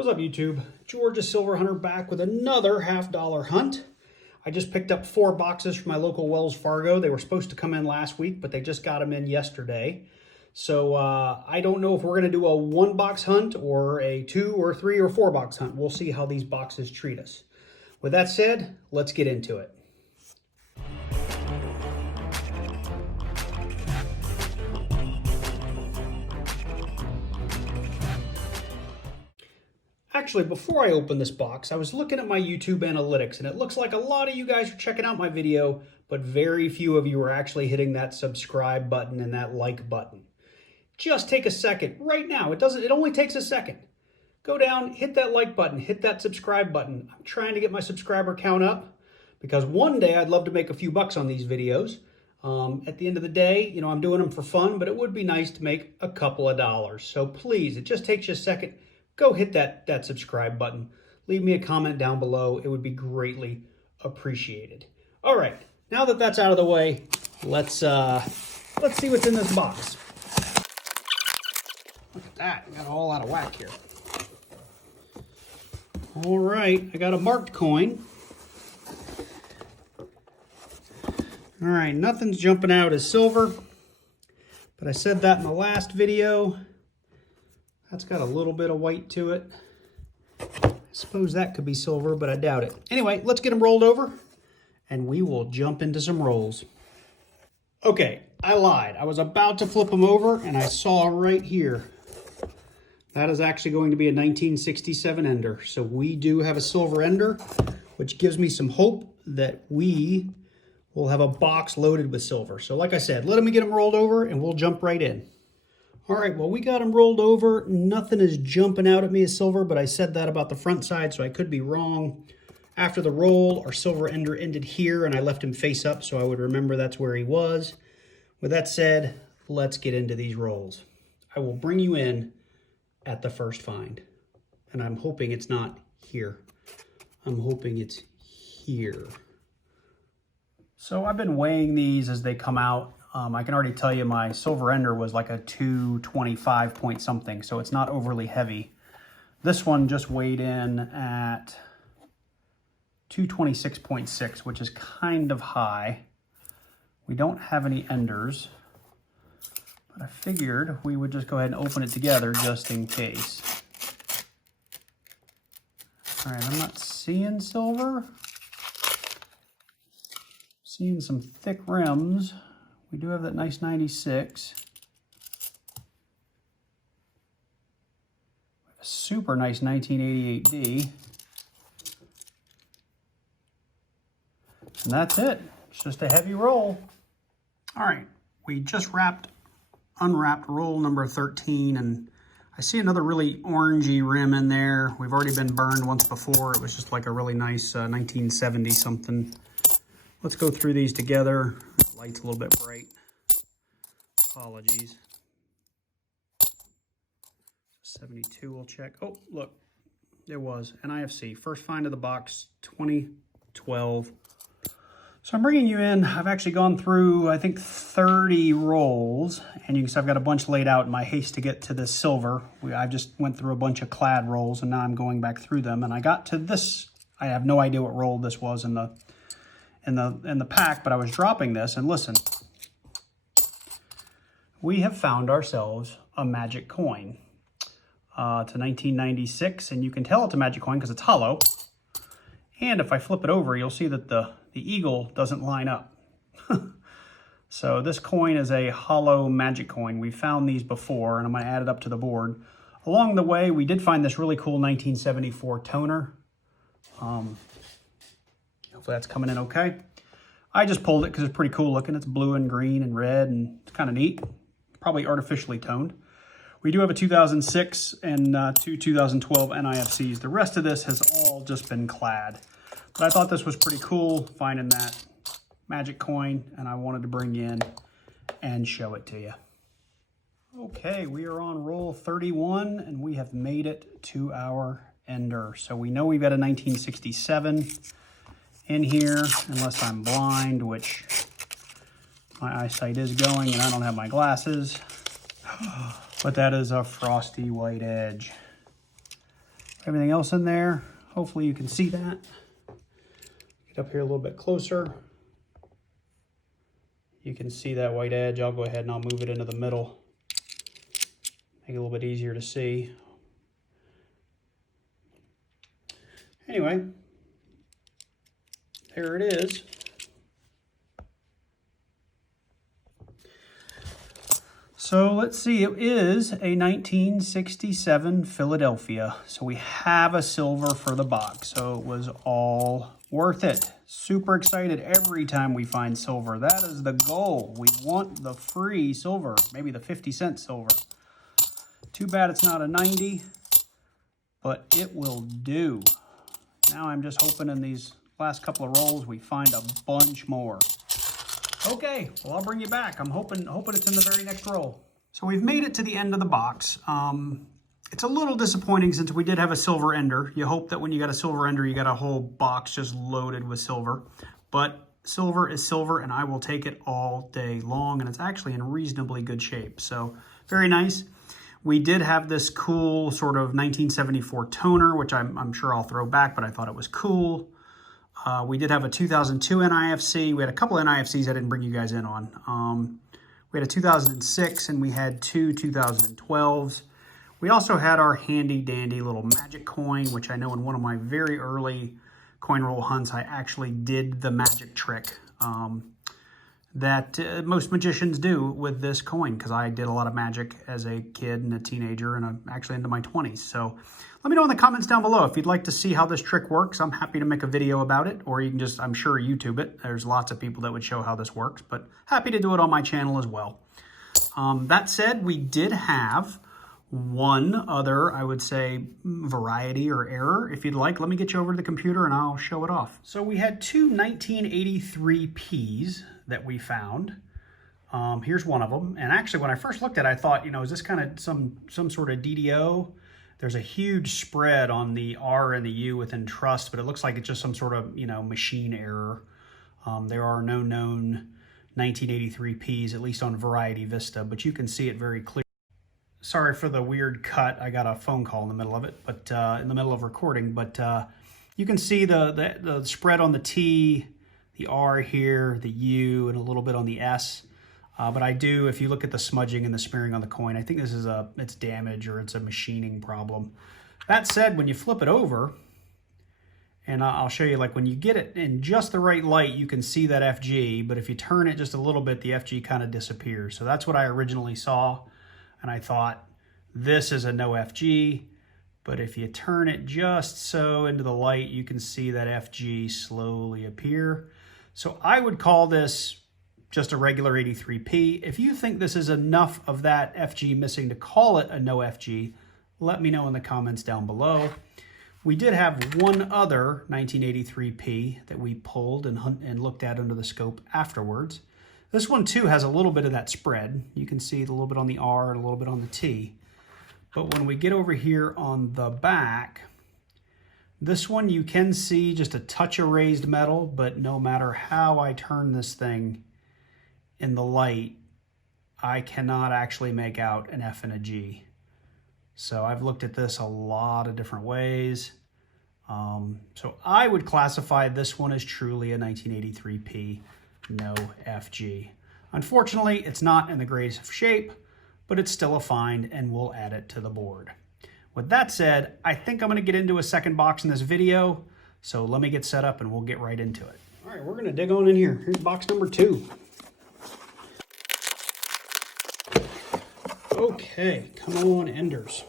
What's up, YouTube? Georgia Silver Hunter back with another $half hunt. I just picked up 4 boxes from my local Wells Fargo. They were supposed to come in last week, but they just got them in yesterday. So I don't know if we're going to do a 1-box hunt or a 2 or 3 or 4 box hunt. We'll see how these boxes treat us. With that said, let's get into it. Actually, before I open this box, I was looking at my YouTube analytics, and it looks like a lot of you guys are checking out my video, but very few of you are actually hitting that subscribe button and that like button. Just take a second right now. It only takes a second. Go down, hit that like button, hit that subscribe button. I'm trying to get my subscriber count up because one day I'd love to make a few bucks on these videos. At the end of the day, you know, I'm doing them for fun, but it would be nice to make a couple of dollars. So please, it just takes you a second. Go hit that subscribe button. Leave me a comment down below. It would be greatly appreciated. All right, now that that's out of the way, let's see what's in this box. Look at that, I got it all out of whack here. All right, I got a marked coin. All right, nothing's jumping out as silver, but I said that in the last video. That's got a little bit of white to it. I suppose that could be silver, but I doubt it. Anyway, let's get them rolled over, and we will jump into some rolls. Okay, I lied. I was about to flip them over, and I saw right here. That is actually going to be a 1967 Ender. So we do have a silver Ender, which gives me some hope that we will have a box loaded with silver. So like I said, let me get them rolled over, and we'll jump right in. All right, well, we got them rolled over. Nothing is jumping out at me as silver, but I said that about the front side, so I could be wrong. After the roll, our silver Ender ended here, and I left him face up, so I would remember that's where he was. With that said, let's get into these rolls. I will bring you in at the first find, and I'm hoping it's not here. I'm hoping it's here. So I've been weighing these as they come out. I can already tell you my silver Ender was like a 225 point something, so it's not overly heavy. This one just weighed in at 226.6, which is kind of high. We don't have any Enders, but I figured we would just go ahead and open it together just in case. All right, I'm not seeing silver. Seeing some thick rims. We do have that nice 96. A super nice 1988D. And that's it. It's just a heavy roll. All right, we just unwrapped roll number 13, and I see another really orangey rim in there. We've already been burned once before. It was just like a really nice 1970 something. Let's go through these together. The light's a little bit bright. Apologies. 72 we'll check. Oh, look. There was an IFC. First find of the box, 2012. So I'm bringing you in. I've actually gone through, I think, 30 rolls. And you can see I've got a bunch laid out in my haste to get to this silver. I just went through a bunch of clad rolls, and now I'm going back through them. And I got to this. I have no idea what roll this was in the pack, but I was dropping this, and listen, we have found ourselves a magic coin. It's a 1996, and you can tell it's a magic coin because it's hollow. And if I flip it over, you'll see that the eagle doesn't line up. So this coin is a hollow magic coin. We found these before, and I'm going to add it up to the board. Along the way, we did find this really cool 1974 toner. Hopefully that's coming in okay. I just pulled it because it's pretty cool looking. It's blue and green and red, and it's kind of neat. Probably artificially toned. We do have a 2006 and 2 2012 NIFCs. The rest of this has all just been clad. But I thought this was pretty cool, finding that magic coin, and I wanted to bring in and show it to you. Okay, we are on roll 31, and we have made it to our Ender. So we know we've got a 1967 in here, unless I'm blind, which my eyesight is going and I don't have my glasses. But that is a frosty white edge. Everything else in there, hopefully you can see that. Get up here a little bit closer. You can see that white edge. I'll go ahead and I'll move it into the middle. Make it a little bit easier to see. Anyway, there it is. So let's see, it is a 1967 Philadelphia. So we have a silver for the box. So it was all worth it. Super excited every time we find silver. That is the goal. We want the free silver, maybe the 50-cent silver. Too bad it's not a 90, but it will do. Now I'm just hoping in these last couple of rolls we find a bunch more. Okay, well, I'll bring you back. I'm hoping it's in the very next roll. So we've made it to the end of the box. It's a little disappointing since we did have a silver ender. You hope that when you got a silver ender, you got a whole box just loaded with silver. But silver is silver, and I will take it all day long, and it's actually in reasonably good shape. So very nice. We did have this cool sort of 1974 toner, which I'm sure I'll throw back, but I thought it was cool. We did have a 2002 NIFC. We had a couple NIFCs I didn't bring you guys in on. We had a 2006 and we had two 2012s. We also had our handy dandy little magic coin, which I know in one of my very early coin roll hunts, I actually did the magic trick that most magicians do with this coin, because I did a lot of magic as a kid and a teenager, and I'm actually into my 20s. So let me know in the comments down below if you'd like to see how this trick works. I'm happy to make a video about it, or you can just, I'm sure, YouTube it. There's lots of people that would show how this works, but happy to do it on my channel as well. That said, we did have one other, I would say, variety or error. If you'd like, let me get you over to the computer and I'll show it off. So we had two 1983 Ps that we found. Here's one of them. And actually, when I first looked at it, I thought, you know, is this kind of some sort of DDO? There's a huge spread on the R and the U within trust, but it looks like it's just some sort of, you know, machine error. There are no known 1983 Ps, at least on Variety Vista, but you can see it very clear. Sorry for the weird cut. I got a phone call in the middle of it, but in the middle of recording. But you can see the spread on the T, the R here, the U, and a little bit on the S. But I do, if you look at the smudging and the smearing on the coin, I think this is it's damage or it's a machining problem. That said, when you flip it over, and I'll show you, like when you get it in just the right light, you can see that FG, but if you turn it just a little bit, the FG kind of disappears. So that's what I originally saw. And I thought, this is a no FG, but if you turn it just so into the light, you can see that FG slowly appear. So I would call this just a regular 83P. If you think this is enough of that FG missing to call it a no FG, let me know in the comments down below. We did have one other 1983P that we pulled and looked at under the scope afterwards. This one too has a little bit of that spread. You can see it a little bit on the R and a little bit on the T. But when we get over here on the back, this one you can see just a touch of raised metal, but no matter how I turn this thing in the light, I cannot actually make out an F and a G. So I've looked at this a lot of different ways. So I would classify this one as truly a 1983P. No FG. Unfortunately, it's not in the greatest of shape, but it's still a find and we'll add it to the board. With that said, I think I'm going to get into a second box in this video, so let me get set up and we'll get right into it. All right, we're going to dig on in here. Here's box number 2. Okay, come on, enders.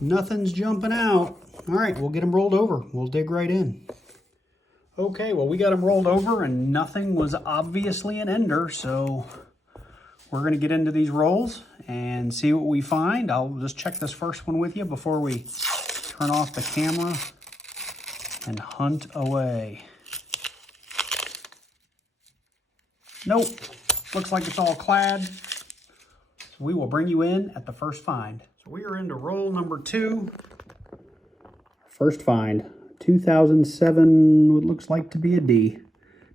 Nothing's jumping out. All right, we'll get them rolled over. We'll dig right in. Okay, well, we got them rolled over and nothing was obviously an ender, so we're going to get into these rolls and see what we find. I'll just check this first one with you before we turn off the camera and hunt away. Nope, looks like it's all clad. So we will bring you in at the first find. So we are into roll number 2. First find, 2007, what looks like to be a D.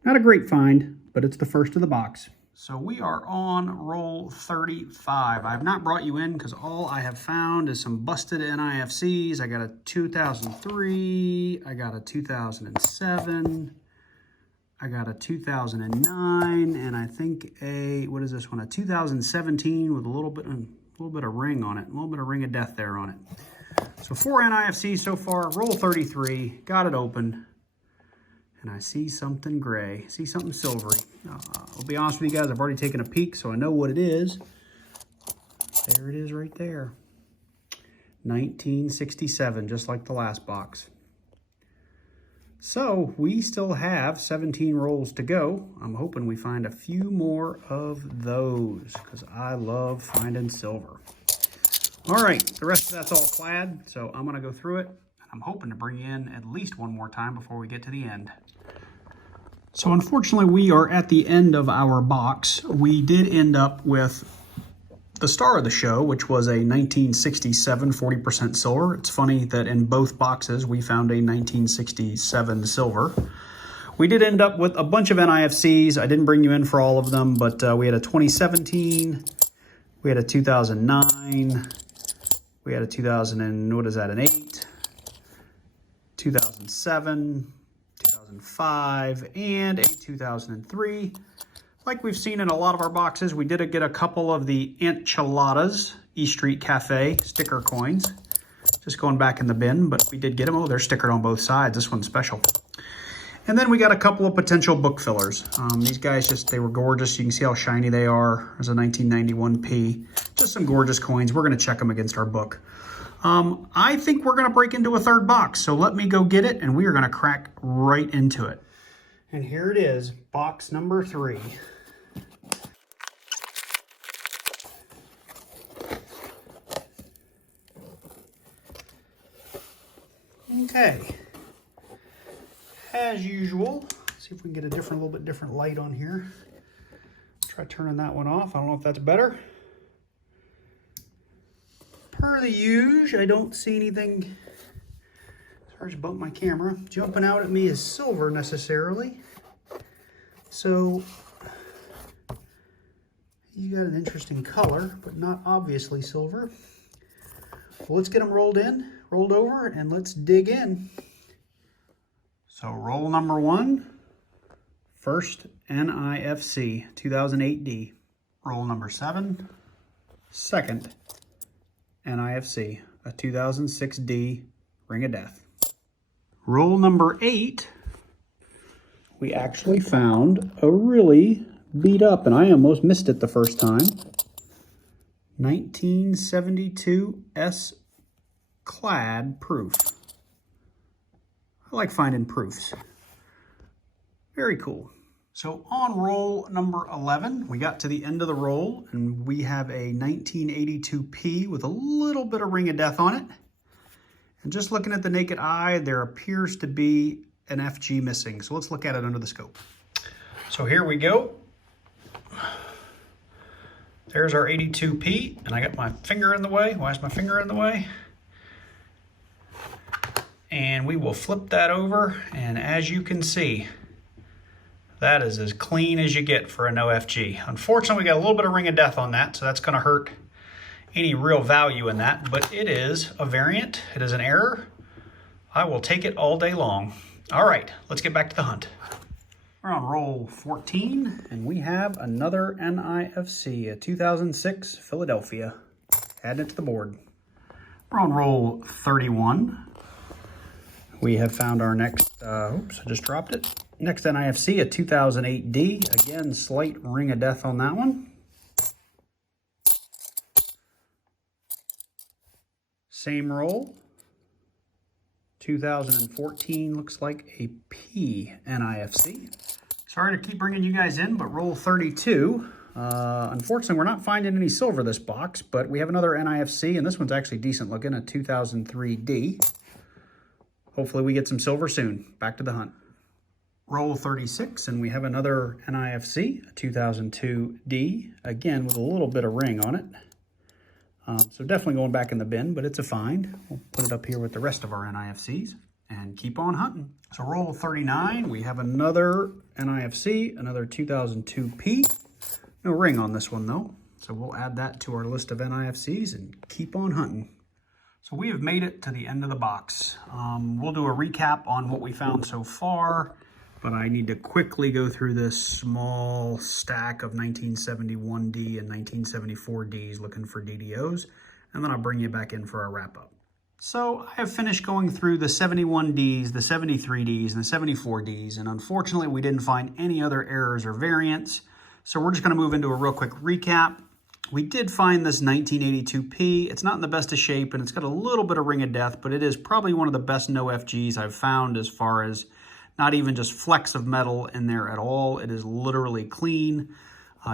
Not a great find, but it's the first of the box. So we are on roll 35. I have not brought you in because all I have found is some busted NIFCs. I got a 2003, I got a 2007, I got a 2009, and I think what is this one? A 2017 with a little bit of ring on it, a little bit of ring of death there on it. So 4 NIFCs so far, roll 33, got it open, and I see something gray, see something silvery. I'll be honest with you guys, I've already taken a peek, so I know what it is. There it is right there. 1967, just like the last box. So we still have 17 rolls to go. I'm hoping we find a few more of those because I love finding silver. All right, the rest of that's all plaid, so I'm gonna go through it. I'm hoping to bring you in at least one more time before we get to the end. So unfortunately, we are at the end of our box. We did end up with the star of the show, which was a 1967 40% silver. It's funny that in both boxes, we found a 1967 silver. We did end up with a bunch of NIFCs. I didn't bring you in for all of them, but we had a 2017, we had a 2009, we had a 2008, 2007, 2005, and a 2003. Like we've seen in a lot of our boxes, we did get a couple of the Enchiladas E Street Cafe sticker coins. Just going back in the bin, but we did get them. Oh, they're stickered on both sides. This one's special. And then we got a couple of potential book fillers. These guys they were gorgeous. You can see how shiny they are. There's a 1991P. Just some gorgeous coins. We're going to check them against our book. I think we're going to break into a third box. So let me go get it, and we are going to crack right into it. And here it is, box number 3. Okay, as usual, see if we can get a little bit different light on here. Try turning that one off. I don't know if that's better. Per the usual, I don't see anything. Sorry to bump my camera. Jumping out at me is silver necessarily. So you got an interesting color, but not obviously silver. Well, let's get them rolled over, and let's dig in. So roll number 1, first NIFC 2008D. Roll number 7, second NIFC, a 2006D Ring of Death. Roll number 8, we actually found a really beat up, and I almost missed it the first time, 1972 S clad proof. I like finding proofs. Very cool. So on roll number 11, we got to the end of the roll, and we have a 1982P with a little bit of Ring of Death on it. And just looking at the naked eye, there appears to be an FG missing. So let's look at it under the scope. So here we go. There's our 82P, and I got my finger in the way. Why is my finger in the way? And we will flip that over, and as you can see, that is as clean as you get for a no FG. Unfortunately, we got a little bit of Ring of Death on that, so that's going to hurt any real value in that, but it is a variant. It is an error. I will take it all day long. All right, let's get back to the hunt. We're on roll 14, and we have another NIFC, a 2006 Philadelphia. Adding it to the board. We're on roll 31. We have found our next, oops, I just dropped it. Next NIFC, a 2008D. Again, slight Ring of Death on that one. Same roll. 2014 looks like a P NIFC. Sorry to keep bringing you guys in, but roll 32. Unfortunately, we're not finding any silver this box, but we have another NIFC, and this one's actually decent looking, a 2003D. Hopefully we get some silver soon. Back to the hunt. Roll 36, and we have another NIFC, a 2002D, again with a little bit of ring on it. So definitely going back in the bin, but it's a find. We'll put it up here with the rest of our NIFCs. and keep on hunting. So roll 39, we have another NIFC, another 2002P. No ring on this one though. So we'll add that to our list of NIFCs and keep on hunting. So we have made it to the end of the box. We'll do a recap on what we found so far, but I need to quickly go through this small stack of 1971D and 1974Ds looking for DDOs, and then I'll bring you back in for a wrap up. So I have finished going through the 71Ds, the 73Ds, and the 74Ds, and unfortunately we didn't find any other errors or variants. So we're just gonna move into a real quick recap. We did find this 1982P. It's not in the best of shape and it's got a little bit of ring of death, but it is probably one of the best no FGs I've found as far as not even just flecks of metal in there at all. It is literally clean.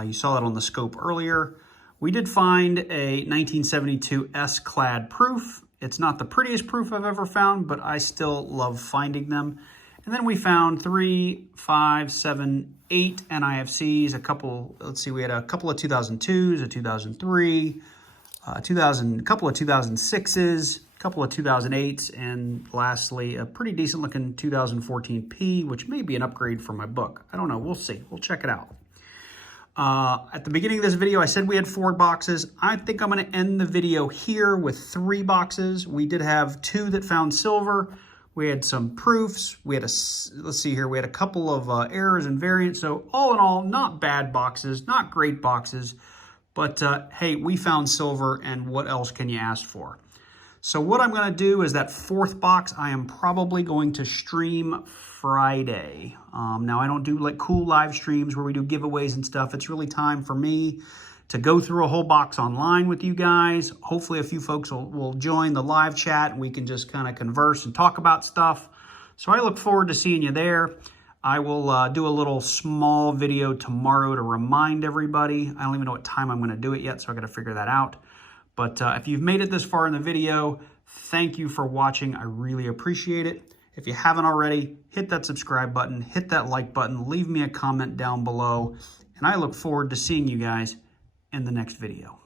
You saw that on the scope earlier. We did find a 1972 S-clad proof. It's not the prettiest proof I've ever found, but I still love finding them. And then we found 3, 5, 7, 8 NIFCs, a couple, let's see, we had a couple of 2002s, a 2003, a couple of 2006s, a couple of 2008s, and lastly, a pretty decent looking 2014P, which may be an upgrade for my book. I don't know, we'll see, we'll check it out. At the beginning of this video, I said we had 4 boxes. I think I'm gonna end the video here with 3 boxes. We did have 2 that found silver. We had some proofs. We had let's see here, we had a couple of errors and variants. So all in all, not bad boxes, not great boxes, but hey, we found silver and what else can you ask for? So what I'm gonna do is that 4th box, I am probably going to stream Friday. Now I don't do like cool live streams where we do giveaways and stuff. It's really time for me to go through a whole box online with you guys. Hopefully a few folks will join the live chat and we can just kind of converse and talk about stuff. So I look forward to seeing you there. I will do a little small video tomorrow to remind everybody. I don't even know what time I'm gonna do it yet, so I gotta figure that out. But if you've made it this far in the video, thank you for watching. I really appreciate it. If you haven't already, hit that subscribe button, hit that like button, leave me a comment down below, and I look forward to seeing you guys in the next video.